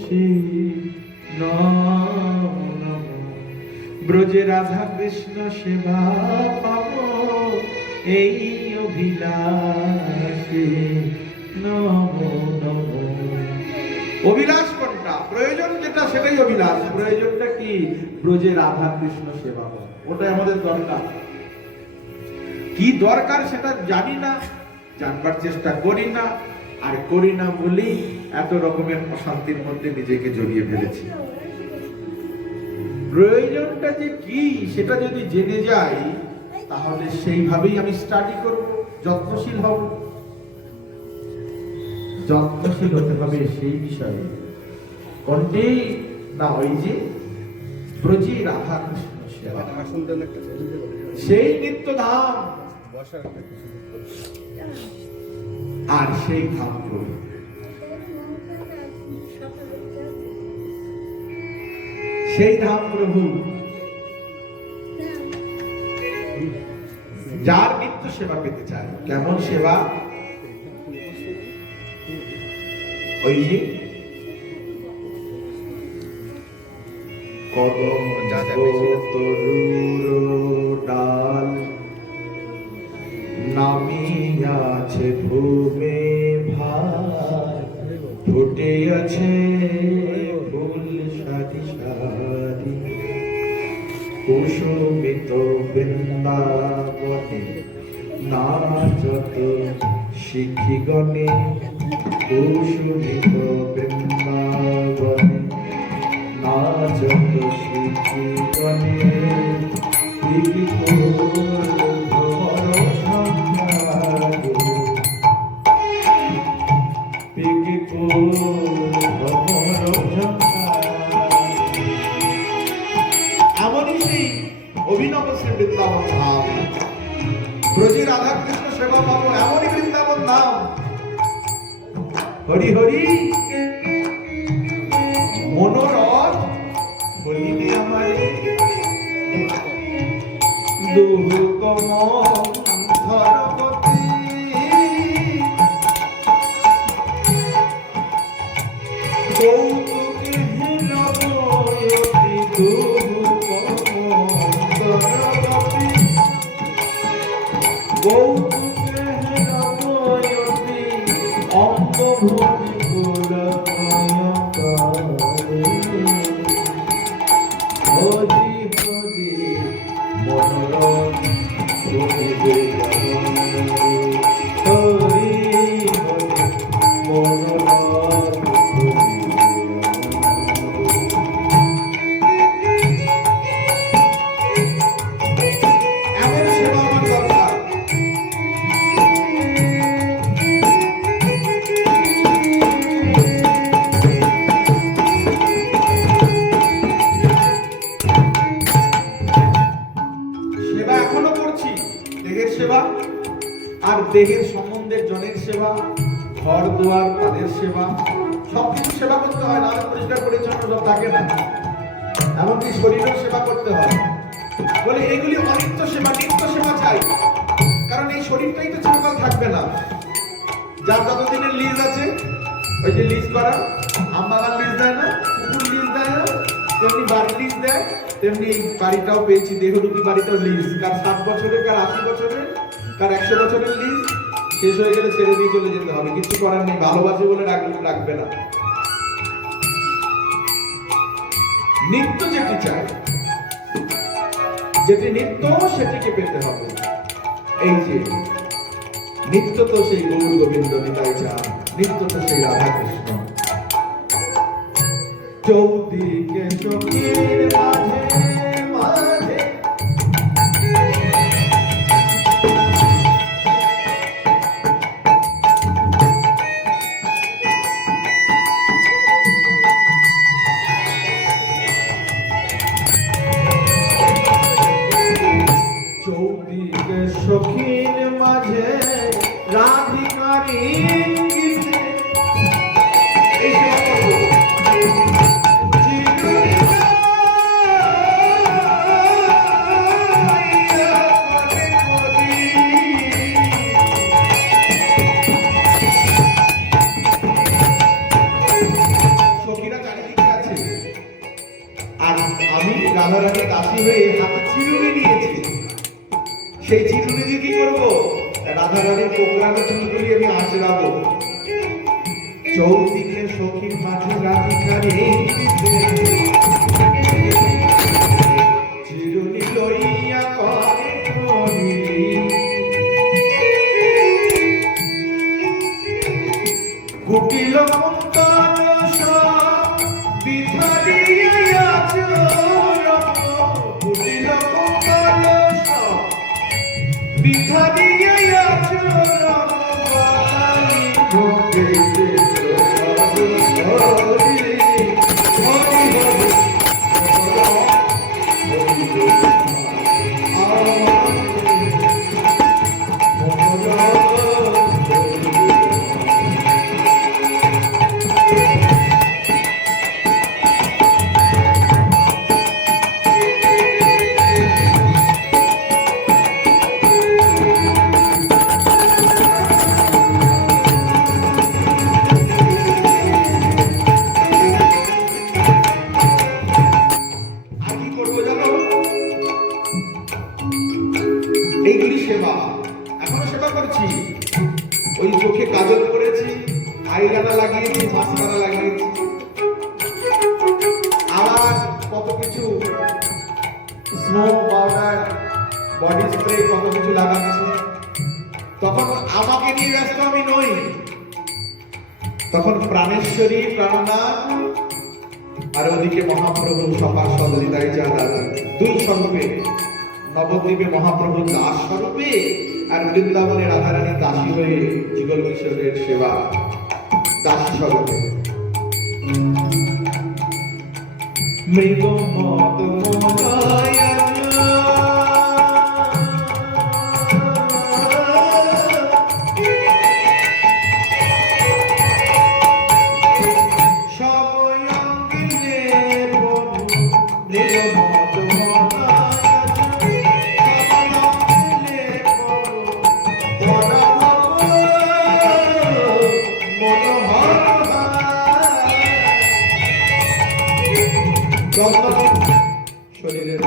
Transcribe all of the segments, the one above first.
শ্রী নম নম। ব্রজে রাধা কৃষ্ণ সেবা পাব এই অভিলাষে নম নম। অভিলাষ কোনটা? প্রয়োজন যেটা সেটাই অভিলাষ। প্রয়োজনটা কি? ব্রজে রাধা কৃষ্ণ সেবা পাব, ওটাই আমাদের দরকার। কি দরকার সেটা জানি না, জানবার চেষ্টা করি না, আর করি না বলেই এত রকমের অশান্তির মধ্যে নিজেকে জড়িয়ে ফেলেছি। প্রয়োজনটা যে কি সেটা যদি জেনে যাই, তাহলে সেইভাবেই আমি স্টাডি করব, যত্নশীল হব। যত্নশীল হতে হবে সেই বিষয়ে। কোনটি? না ওই যে ব্রজে রাধা কৃষ্ণ সেবা, সেই নিত্য ধাম, আর সেই ধাম প্রভু। সেই ধাম প্রভু যার নিত্য সেবা পেতে চায়। কেমন সেবা? ওই যে কদম তরুর ডাল নামিয়াছে ভূমে ভার, ফুটে আছে ফুল সারি সারি, কুসুমিত বৃন্দাবনে নাচত শিখিগণে, কুসুমিত বৃন্দাবনে নাচত শিখিগণে, এমনই সেই অভিনব শ্রী বৃন্দাবন ধাম। ব্রজে রাধা কৃষ্ণ সেবা পাবো, এমনই বৃন্দাবন ধাম। হরি হরি মনোরথ বলিবে আমারে, দুহুকম ধরপতি, কৌতুকে নবয়তি দুহুকম ধরপতি, কৌতুকে নবয়তি অঙ্গভূমি কুলকায়কারে, হরি হরি মনোরথ বলিবে আমারে, হরি হরি মনোরথ বলিবে আমারে। এমন সেবা আমার দরকার। সেবা এখনো করছি, দেহের সেবা, আর দেহের সম্বন্ধের জনের সেবা, ঘর দুয়ার তাদের সেবা, সবকিছু সেবা করতে হয়, নাহলে পরিষ্কার পরিচ্ছন্ন সব থাকে না। এমনকি শরীরের সেবা করতে হয়। বলে এগুলি অনিত্য সেবা, নিত্য সেবা চাই। কারণ এই শরীরটাই তো চিরকাল থাকবে না। যার যতদিনের লিজ আছে, ওই যে লিজ করা, আমবাগান লিজ দেয় না, কুকুর লিজ দেয় না, তেমনি বাড়ি লিজ দেয়, তেমনি এই বাড়িটাও পেয়েছি, দেহরূপী বাড়িটাও লিজ। কার 60 বছরের, কার 80 বছরের, কার 100 বছরের লিজ। শেষ হয়ে গেলে ছেড়ে দিয়ে চলে যেতে হবে, কিছু করার নেই। ভালোবাসে বলে রাখবে না। নিত্য যেটি চাই, যেটি নিত্য সেটিকে পেতে হবে। এই যে নিত্য তো সেই গৌর গোবিন্দ নিতাই চান, নিত্য তো সেই রাধা কৃষ্ণ। চৌদিকে চোখের মাঝে মাঝে চৌদিকে সখীর মাঝে রাধিকারী রাধারানী দাসী হয়ে হাতে চিরুনি নিয়েছে। সেই চিরুনি দিয়ে কি করবো? রাধারানীর কোকড়ানো চুলগুলি আমি আঁচড়াবো। চৌদিকে সখীর মাঝে রাধিকারে চিরুনি লইয়া করে করি কুটিল এইগুলি সেবা, এখনো সেবা করছি। ওই চোখে কাজল করেছি, আইলানা লাগিয়েছি, মাস্কারা লাগিয়েছি, আবার কত কিছু স্নো পাউডার, বডি স্প্রে, কত কিছু লাগাচ্ছি। তখন আমাকে নিয়ে ব্যস্ত আমি নই, তখন প্রাণেশ্বরী, প্রাণনাথ, আর ওদিকে মহাপ্রভু সবার সদরিতায় চাঁদা, দুই স্বরূপে, নবদ্বীপে মহাপ্রভু দাস স্বরূপে আর বৃন্দাবনে রাধারানী দাসী হয়ে যুগল কিশোরের সেবা দাসী স্বরূপে। মৃগ মত শরীরের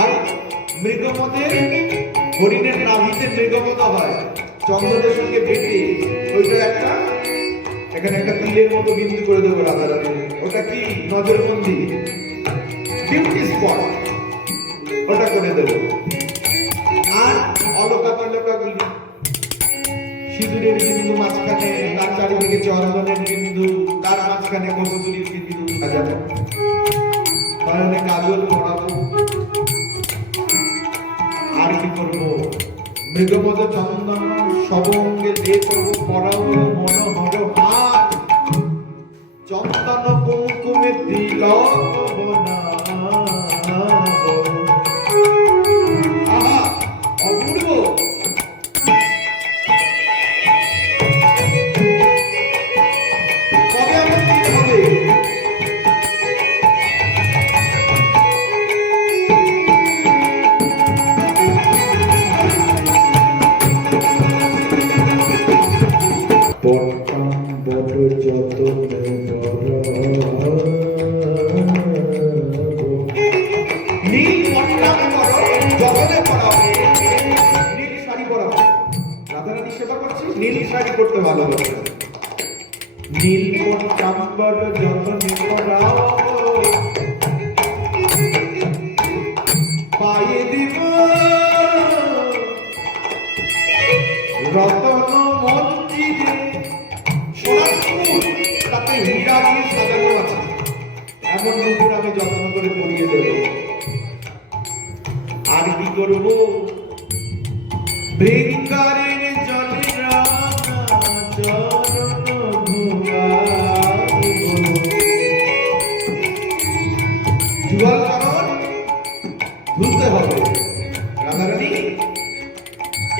আর মৃগমদের হরিণের নাভিতে মৃগমদ হয়, চন্দ্রের সঙ্গে বেটে ওইটা একটা এখানে একটা তিলের মতো বিন্দু করে দেবো রাধারানী। ওটা কি নজরবন্দি, বিউটি স্পট, ওটা করে দেবো। আর অলকা তলকাগুলি সিঁদুরের বিন্দু মাঝখানে, তার চারিদিকে চন্দনের বিন্দু, তার মাঝখানে কতগুলির বিন্দু সাজাবো, কারণে কাজল পড়াবো। আর কি করবো? মৃগপদ চন্দন সবঙ্গে দিয়ে করবো পরাবো মনোহর হাত, চন্দন কুমকুমে তিলক বনাবো। আহা, অপূর্ব। কবে আমার কি হবে? নীল শাড়ি করতে ভালোবাসে, নীল পট্টাম্বর যতনে পরাও, পায়ে দিব রতন মঞ্জিরে সোনার ফুল, তাতে হীরা দিয়ে সাজানো আছে, এমন নুপুর আমি যত্ন করে পরিয়ে দেব। আর কি করব? বৃঙ্গারের জলে ধুতে হবে। রাধারানী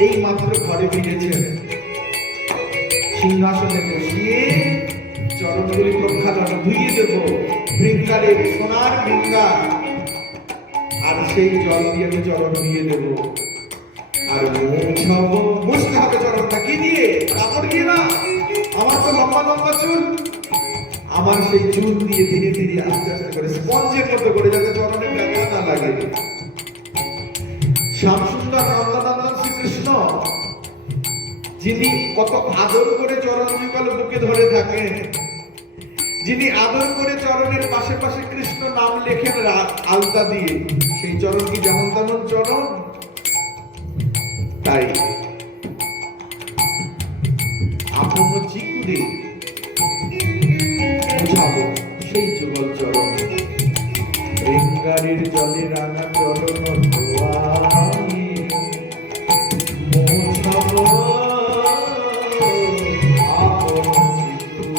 এই মাত্র ঘরে ফিরেছেন, সিংহাসনে বসিয়ে চরণগুলি প্রক্ষালন ধুইয়ে দেব, বৃঙ্গারের সোনার বৃঙ্গার, আর সেই জল দিয়ে আমি চরণ ধুইয়ে দেব। আর মুছতে হবে চরণটা কি দিয়ে? কাপড় দিয়ে না, আমার তো লম্বা লম্বা চুল, আমার সেই চুল দিয়ে ধীরে ধীরে আস্তে আস্তে করে স্পঞ্জের মতো করে, যাতে চরণে ব্যথা না লাগে। শ্যামসুন্দর নন্দনন্দন শ্রীকৃষ্ণ, যিনি কত আদর করে চরণ যুগল বুকে ধরে থাকেন, যিনি আদর করে চরণের পাশে পাশে কৃষ্ণ নাম লেখেন আলতা দিয়ে, সেই চরণ কি যেমন তেমন চরণ? তাই আপন চিকুরে বুঝাবো সেই যুগল চরণ। রেঙ্গারের জলে রাঙা চরণ ধোয়াই মোছাবো আপন চিকুরে।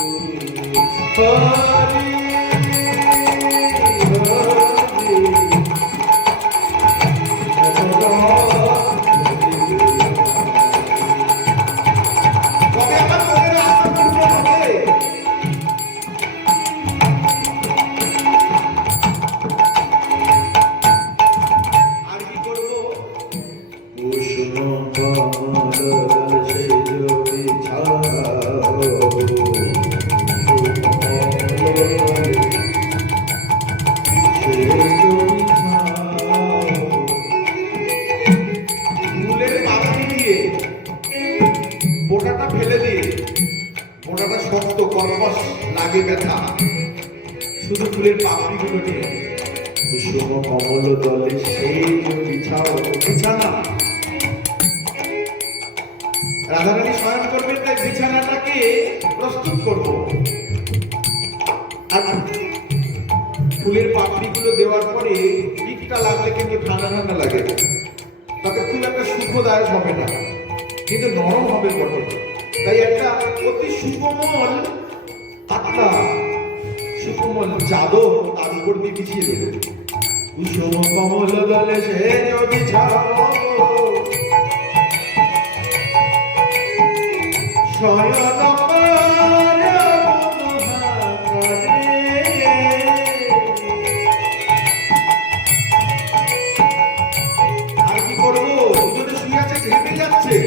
বোটাটা ফেলে দিয়ে, বোটাটা শক্ত কর্কশ লাগে, ব্যথা, শুধু ফুলের পাপড়িগুলো নিয়ে কুসুম কমল দলে সেই বিছাও বিছানা। রাধারানী শয়ন করবেন, তাই বিছানাটাকে প্রস্তুত করব। আর ফুলের পাপড়িগুলো দেওয়ার পরে পিঠটা লাগলে কিন্তু ঠান্ডা ঠান্ডা লাগে, তাতে খুব একটা সুখদায়ক হবে না, কিন্তু নরম হবে বটে। তাই একটা অতি সুকোমল পাতলা সুকোমল চাদর তার উপর দিয়ে বিছিয়ে দেবে। কুসুম কমল দলে সে যদি ছাড়ো শয়ন আর কি করবো, দুজনে শুয়ে আছে, ঘেমে যাচ্ছে।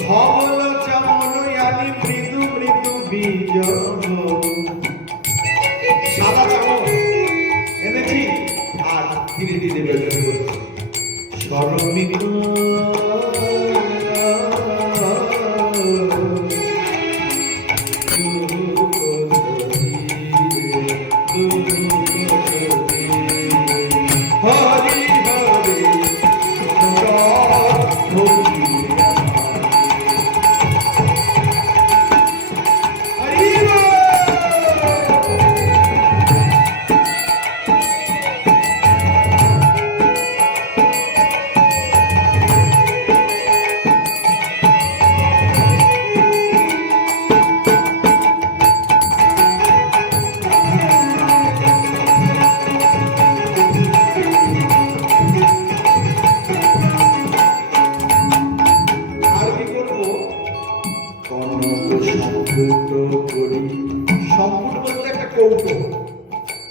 ধবল চামল আনি মৃদু মৃদু বীজ, সাদা চামল এনেছি আর ধীরে ধীরে বেদন করছি। স্বরমিত হরি হরি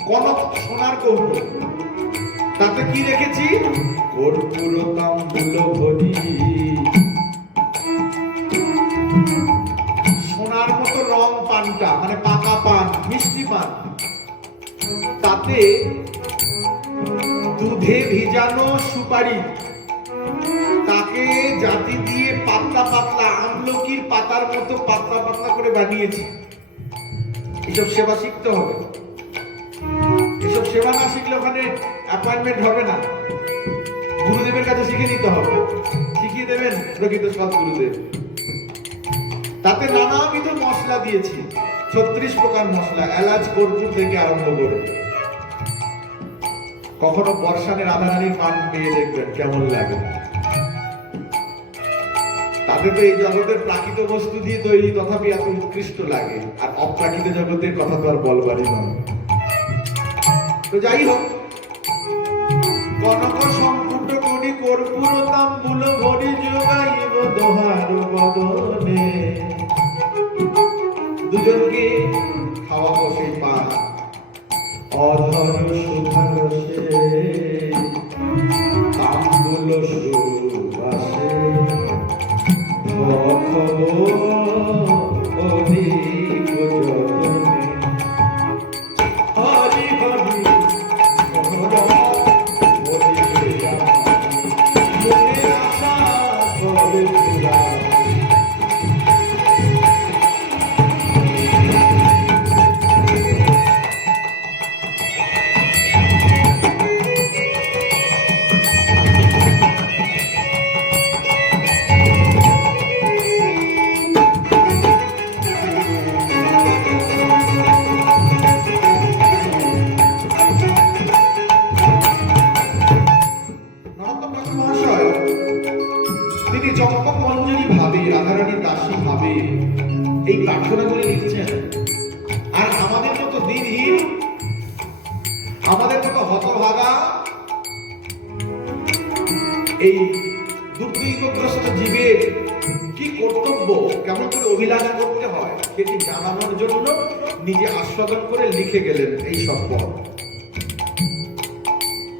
কনক সোনার কৌটো, তাতে কি রেখেছি? কর্পূর তাম্বুল ভরি, সোনার মতো রং পানটা, মানে পাকা পান, মিষ্টি পান, তাতে দুধে ভিজানো সুপারি, তাকে জাতি দিয়ে পাতলা পাতলা আমলকির পাতার মতো পাতলা পাতলা করে বানিয়েছি। এসব সেবা শিখতে হবে, এসব সেবা না শিখলে ওখানে অ্যাপয়েন্টমেন্ট হবে না। গুরুদেবের কাছে শিখে নিতে হবে, শিখিয়ে দেবেন প্রকৃত সৎ গুরুদেব। তাতে নানাবিধ মশলা দিয়েছি, 36 প্রকার মশলা, এলাচ কর্পূর থেকে আরম্ভ করে। কখনো বর্ষানে রাধারানীর পান পেয়ে দেখবেন কেমন লাগে। তাতে তো এই জগতের প্রাকৃত বস্তু দিয়ে তৈরি, তথাপি এত উৎকৃষ্ট লাগে। আর অপ্রাকৃত জগতের কথা তো আর বলবারই নয়। তো যাই হোক, কনক সম্পূর্ণ করি কর্পূর তাম্বুল ভরি যোগাইব দোহার বদনে। দুজনকে খাওয়াবো সেই পান, অধর সুধারসে তাম্বুল সুবাসে রখবো অধিক যতনে। আমাদের মতো হতভাগা এই দুর্দৈবগ্রস্ত জীবের কি কর্তব্য, কেমন করে অভিলাষ করতে হয় সেটি জানানোর জন্য নিজে আস্বাদন করে লিখে গেলেন এই সব পদ।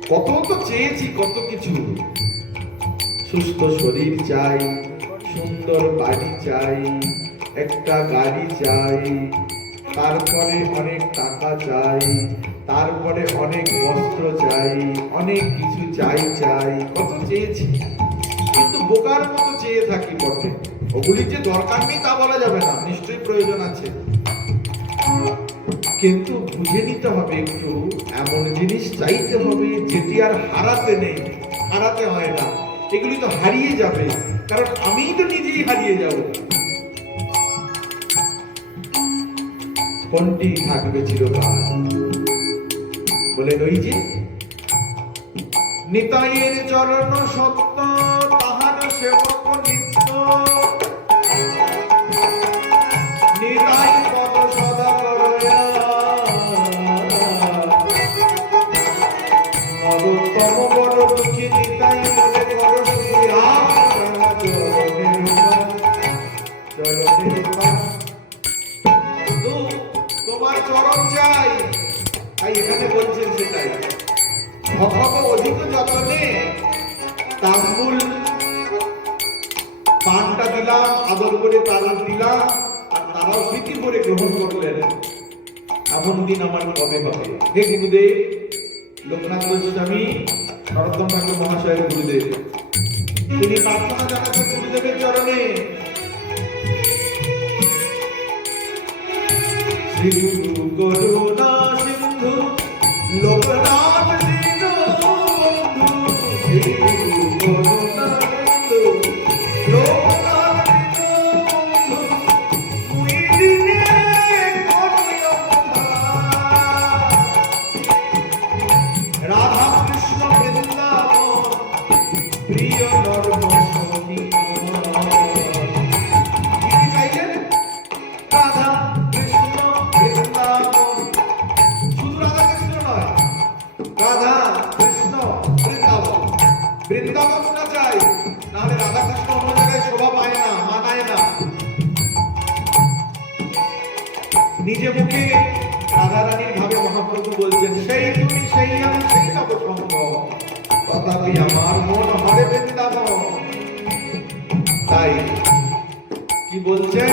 কত তো চেয়েছি, কত কিছু, সুস্থ শরীর চাই, সুন্দর বাড়ি চাই, একটা গাড়ি চাই, তারপরে অনেক টাকা চাই, তারপরে অনেক বস্ত্র চাই, অনেক কিছু চাই, কত চেয়েছি, কিন্তু বোকার মতো চেয়ে থাকি বটে। ওগুলি যে দরকার নেই তা বলা যাবে না, নিশ্চয়ই প্রয়োজন আছে, কিন্তু বুঝে নিতে হবে একটু, এমন জিনিস চাইতে হবে যেটি আর হারাতে নেই, হারাতে হয় না, এগুলি তো হারিয়ে যাবে, কারণ আমিই তো নিজেই হারিয়ে যাব। কোনটি থাকবে চিরকাল? বলেন ওই যে নিতাইয়ের চরণ সত্য, তাহার সেবক নিত্য, নিতাই পদ সদা করয়া, নরোত্তম বড় দুঃখী নিতাই বলে কর সুখী, তোমার চরণ চাই, তাই এখানে বলছেন সেটাই। ভগব অধিক যতনে তাম্বুল পানটা দিলাম, আদর করে তারা দিলাম, আর তারাও প্রীতি করে গ্রহণ করলেন। এমন দিন আমার কবে হবে? হে গুরুদেব, লোকনাথ গোস্বামী নরোত্তম ঠাকুর মহাশয়ের গুরুদেব, তিনি প্রার্থনা জানাচ্ছেন গুরুদেবের চরণে। শ্রী গুরু করুণা সিন্ধু লোকনাথ দীনবন্ধু, শ্রী গুরু করুণা সিন্ধু লোকনাথ দীনবন্ধু, মুই দিনে করিও উদ্ধার। রাধা কৃষ্ণ বৃন্দাবন প্রিয় নর্ম সখী, কি চাইলেন? রাধা কৃষ্ণ বৃন্দাবন, শুধু রাধা কৃষ্ণ নয়, রাধা কৃষ্ণ বৃন্দাবন, বৃন্দাবনটা চাই, নাহলে রাধা কৃষ্ণ অন্য জায়গায় শোভা পায় না, মানায় না। নিজে মুখে রাধা রানীর ভাবে মহাপ্রভু বলছেন, সেই তুমি সেই আমি সেই নব সঙ্গ, তথাপি আমার মন হরে বৃন্দাবন। তাই কি বলছেন?